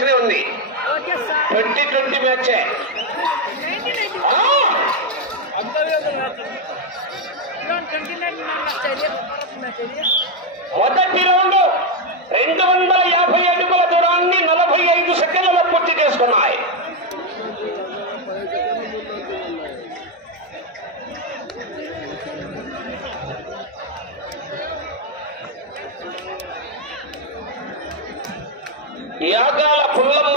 నే ఉంది twenty twenty match మొదటి రౌండ్ రెండు వందల యాభై అడుగుల దూరాన్ని నలభై ఐదు సెకండ్లలో పూర్తి చేసుకున్నాయి. ya ga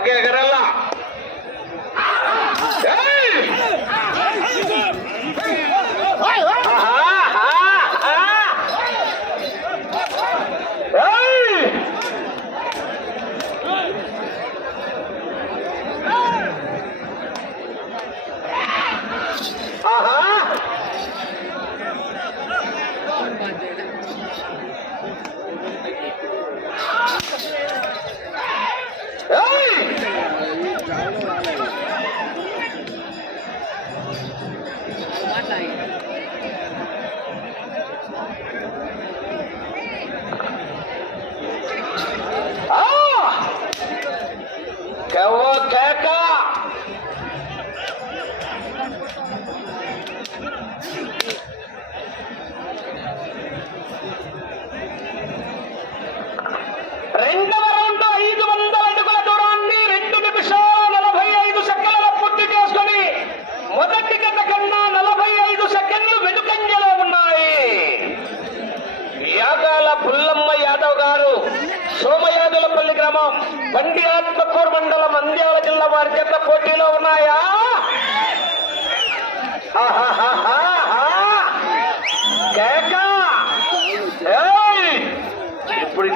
बघे घराला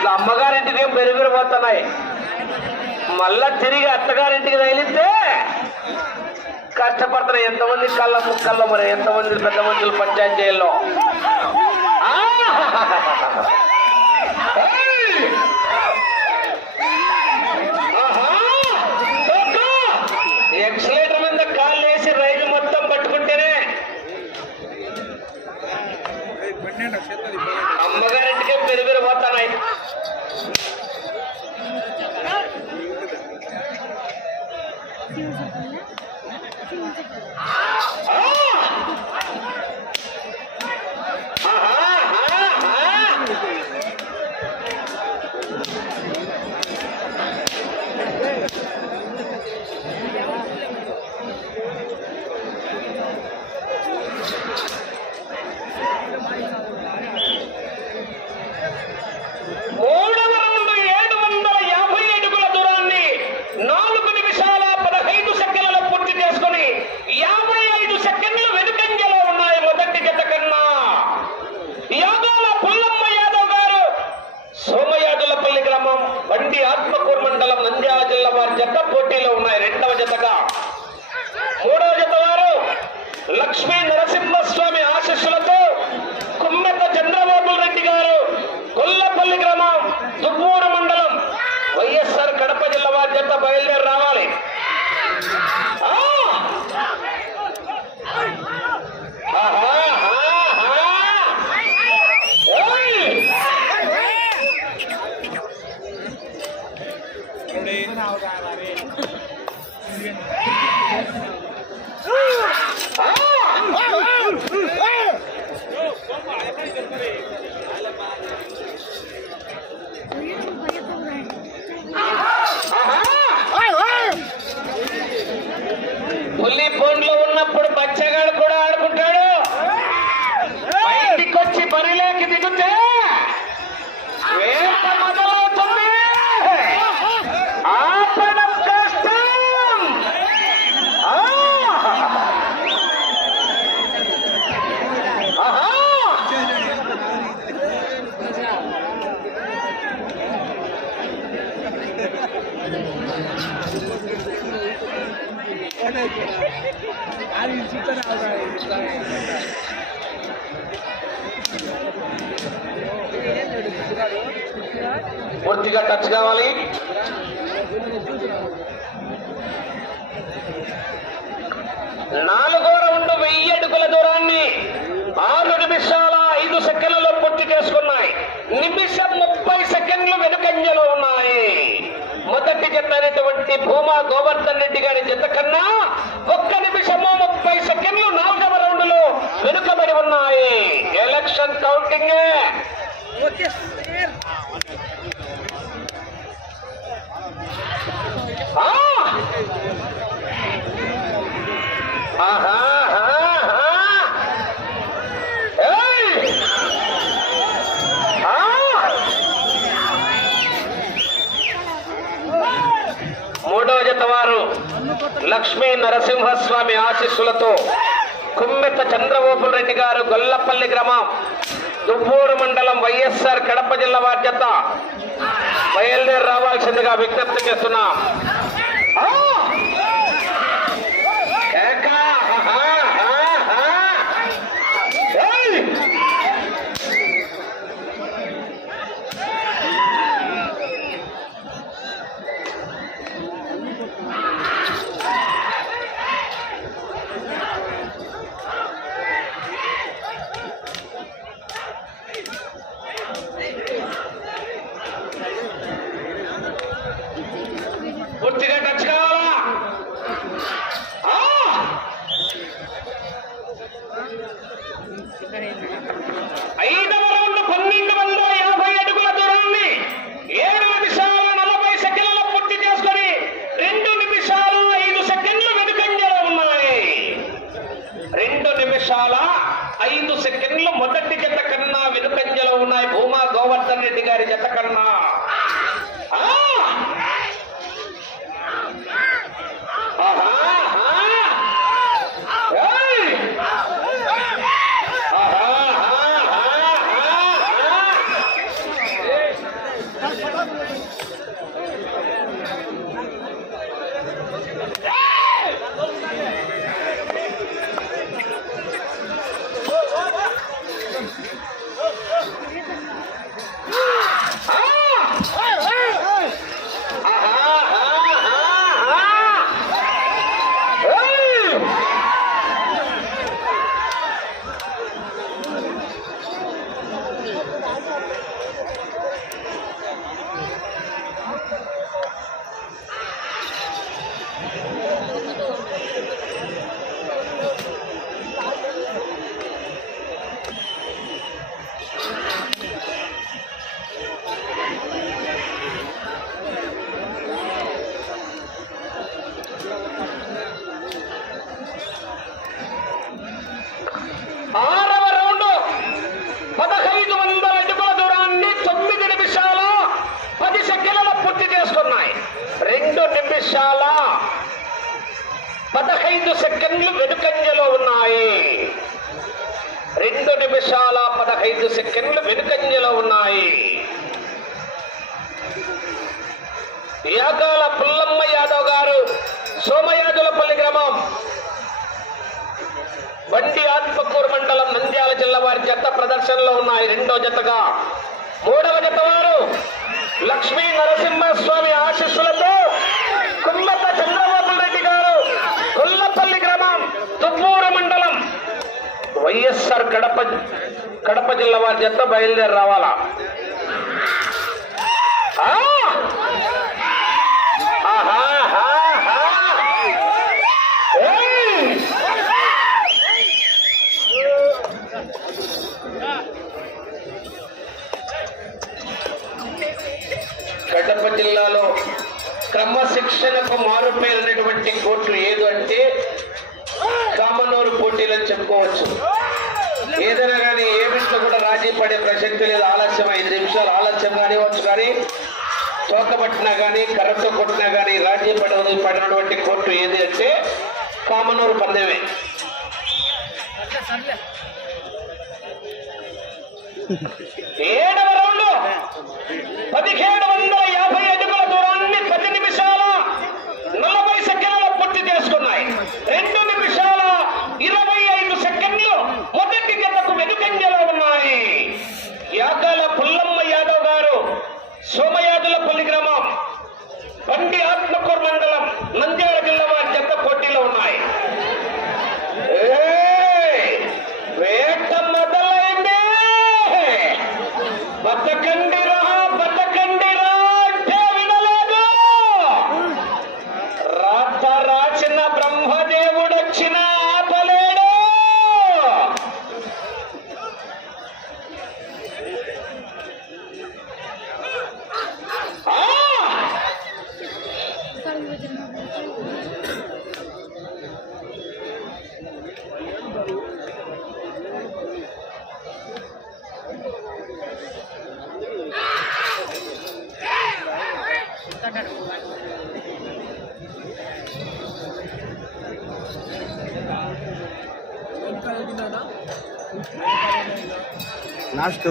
ఇట్లా అమ్మగారింటికి ఏం పెరిగిపోతున్నాయి మళ్ళా తిరిగి అత్తగారింటికి తగిలితే కష్టపడుతున్నాయి ఎంతమంది కళ్ళ ముక్కల్లో మరి ఎంతమంది పెద్ద మనుషులు పంచాయతీల్లో అమ్మగారింటికే పెరు పెరు పోతాను ఆయన Ah! వెనుకంజలో ఉన్నాయి. మొదటి చెప్పినటువంటి అయినటువంటి భూమా గోవర్ధన్ రెడ్డి గారి జత కన్నా ఒక్క నిమిషము ముప్పై సెకండ్లు నాలుగవ రౌండ్లో వెనుకబడి ఉన్నాయి. Election counting. ఆహా, ఏయ్! ఆ! మూడవ జత వారు లక్ష్మీ నరసింహస్వామి ఆశీస్సులతో కుమ్మెత్త చంద్రబాబు రెడ్డి గారు గొల్లపల్లి గ్రామం దుబ్బూరు మండలం వైఎస్ఆర్ కడప జిల్లా బాధ్యత. బయలుదేరి రావాల్సిందిగా విజ్ఞప్తి చేస్తున్నాం ఆ! కేక! ఆహా, ఆహా! ఏయ్! పూర్తిగా టచ్ కావాలా ఆ! ఐదవ రౌండ్ పన్నెండు వందల యాభై అడుగుల దూరాన్ని ఏడు నిమిషాల నలభై సెకండ్ల పూర్తి చేసుకొని రెండు నిమిషాలు ఐదు సెకండ్లు వెనుకంజలో ఉన్నాయి రెండు నిమిషాల ఐదు సెకండ్లు మొదటి జత కన్నా వెనుకంజలో ఉన్నాయి భూమా గోవర్ధన్ రెడ్డి గారి జత కన్నా ఆ! ఆహా, ఆహా. ఏయ్! ఆహా, ఆహా, ఆహా, ఆహా. ఆ! ఆహా, ఆహా, ఆహా. ఏయ్! ఆరవ రౌండ్ పదహైదు వందల అడుగుల దూరాన్ని తొమ్మిది నిమిషాల పది సెకండ్ల పూర్తి చేసుకున్నాయి రెండు నిమిషాల పదహైదు సెకండ్లు వెనుకంజలో ఉన్నాయి రెండు నిమిషాల పదహైదు సెకండ్లు వెనుకంజలో ఉన్నాయి. యాగాల పుల్లమ్మ యాదవ్ గారు సోమయాజులపల్లి గ్రామం బండి ఆత్మకూరు మండలం నంద్యాల జిల్లా వారి జత ప్రదర్శనలో ఉన్నాయి. రెండో జతగా మూడవ జత వారు లక్ష్మీ నరసింహస్వామి ఆశీస్సులతో కుమ్మత చంద్రబాబు రెడ్డి గారు కొల్లపల్లి గ్రామం తువ్వూరు మండలం వైఎస్ఆర్ కడప కడప జిల్లా వారి చేత బయలుదేరి రావాలా? ರಾಮಣ್ಣವರು ಬಂದೇವೆ. ಏಡವರವಳು ಪದಿಖೇಡವಲ್ಲ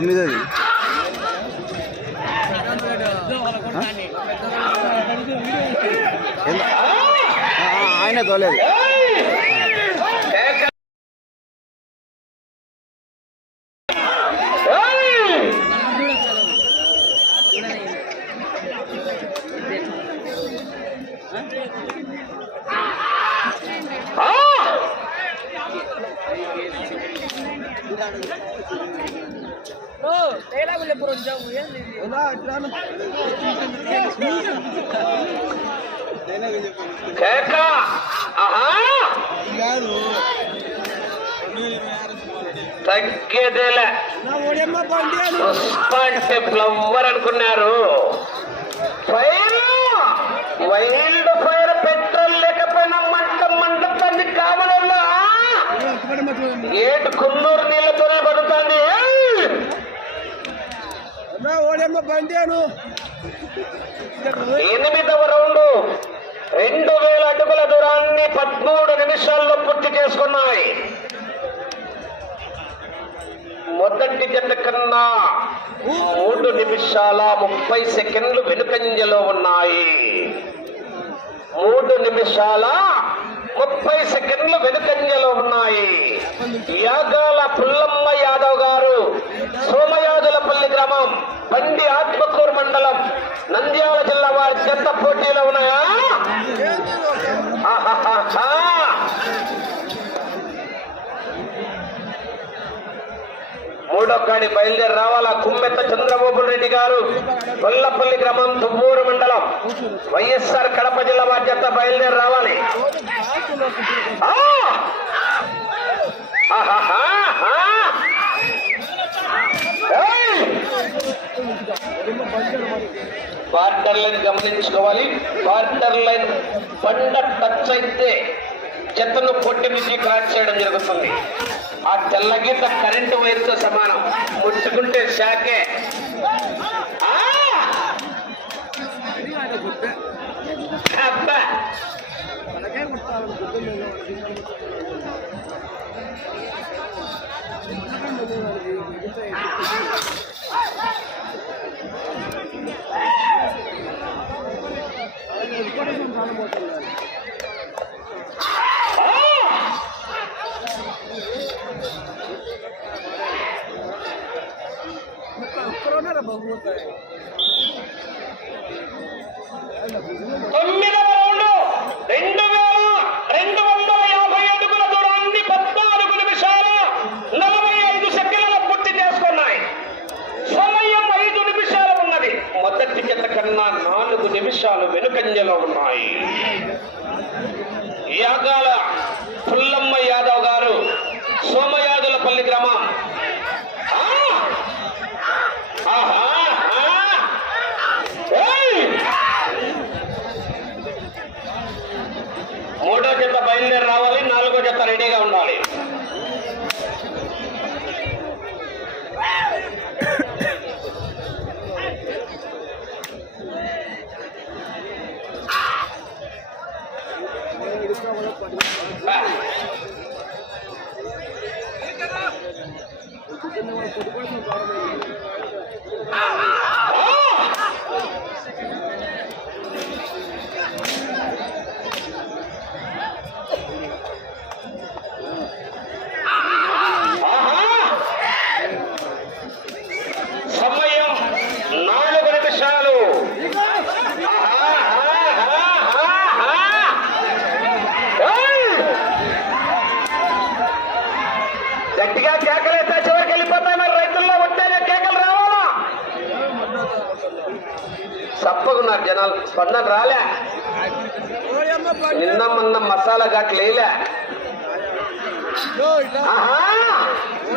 తొమ్మిదోది. ఆయన తోలేదు తగ్గేదేలే పుష్ప అంటే ఫ్లవర్ అనుకున్నారు. ఫైర్ వైల్డ్ ఫైర్ పెట్రోల్ లేకపోయినా మంట మండుతుంది కావడంలో ఏటు కున్నూరు నీళ్ళతోనే పడుతుంది ఎనిమిదవ రౌండ్. రెండు వేల అడుగుల దూరాన్ని పదమూడు నిమిషాల్లో పూర్తి చేసుకున్నాయి. మొదటి జత కన్నా మూడు నిమిషాల ముప్పై సెకండ్లు వెనుకంజలో ఉన్నాయి. మూడు నిమిషాల ముప్పై సెకండ్లు వెనుకంజలో ఉన్నాయి. యాగాల పుల్లమ్మ యాదవ్ గారు సోమయాదులపల్లి గ్రామం బండి ఆత్మకూరు మండలం నంద్యాల జిల్లా వారి చెత్త పోటీలో ఉన్నాయా? మూడో బయలుదేరి రావాలా? కుమ్మెత్త చంద్రబాబు రెడ్డి గారు. గొల్లపల్లి గ్రామం తువ్వూరు మండలం. వైఎస్ఆర్ కడప జిల్లా బాధ్యత బయలుదేరి రావాలి. ఆ! లైన్ గమనించుకోవాలి. క్వార్టర్ లైన్ బండ టచ్ అయితే చెత్తను పొట్టి నుంచి క్రాస్ చేయడం జరుగుతుంది. ఆ తెల్ల గీత కరెంటు వైర్తో సమానం. ముట్టుకుంటే షాకే. ఆ!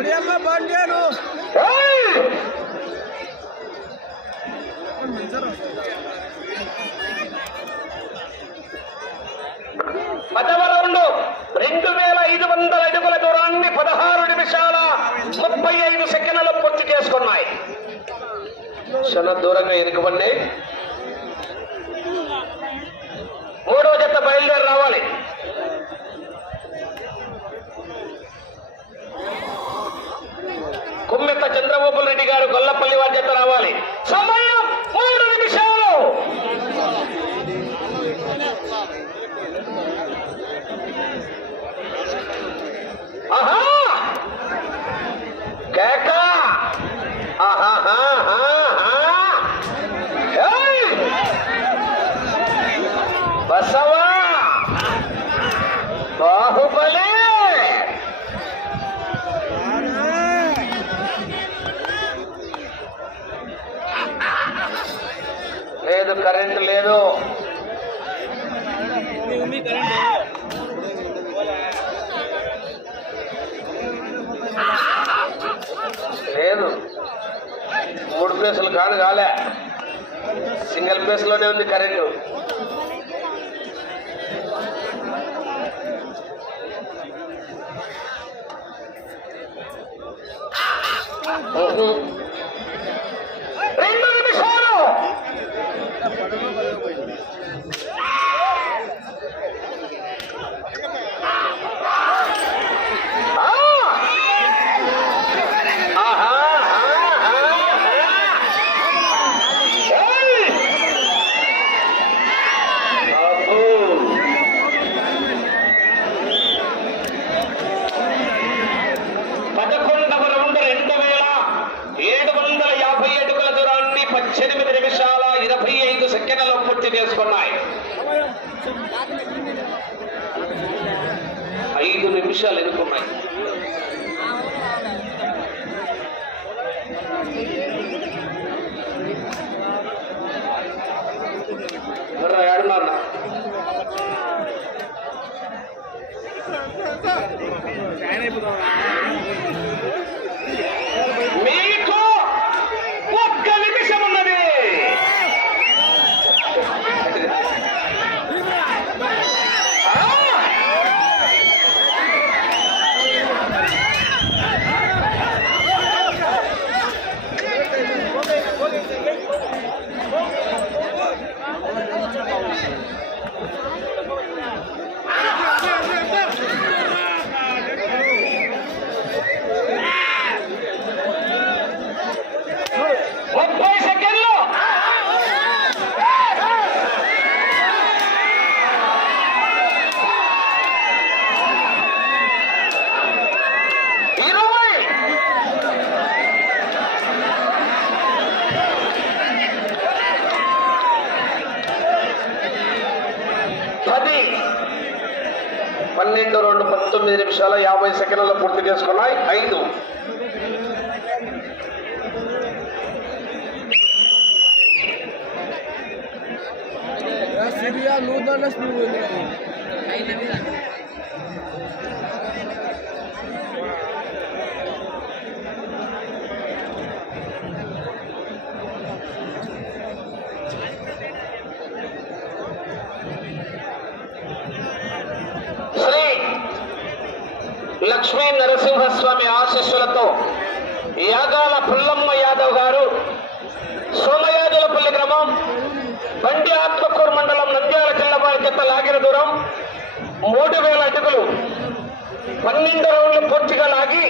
ఓడియమ్మ బండేను రెండు వేల ఐదు వందల అడుగుల దూరాన్ని పదహారు నిమిషాల ముప్పై ఐదు సెకండ్లలో పూర్తి చేసుకున్నాయి. క్షణ దూరంగా ఇరుకుబడి మూడవ జత బయలుదేరి రావాలి. కుమ్మెత్త చంద్రబాబు రెడ్డి గారు గొల్లపల్లి వారి చేత రావాలి. సమయం మూడు నిమిషాలు ఆహా కేక ఆహాహాహాహా. ఏయ్! బసవా బాహుబలి లేదు కరెంట్ లేదు. లేదు. మూడు ప్లేసులు కాదు కాలే. సింగిల్ ప్లేస్లోనే ఉంది కరెంటు. ఉహు. నిమిషాల యాభై సెకండ్లలో పూర్తి చేసుకున్నాయి. ఐదు. సిరియా నూతన లక్ష్మీ నరసింహస్వామి ఆశీస్సులతో యాగాల పుల్లమ్మ యాదవ్ గారు సోమయాదులపల్లి గ్రామం బండి ఆత్మకూరు మండలం నంద్యాల జిల్లా వారి చెత్త లాగిన దూరం మూడు వేల అడుగులు పన్నెండు రౌండ్లు పూర్తిగా లాగి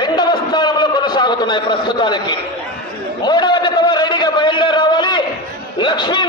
రెండవ స్థానంలో కొనసాగుతున్నాయి ప్రస్తుతానికి. మూడవ జత రెడీగా బయలుదేరి రావాలి లక్ష్మీ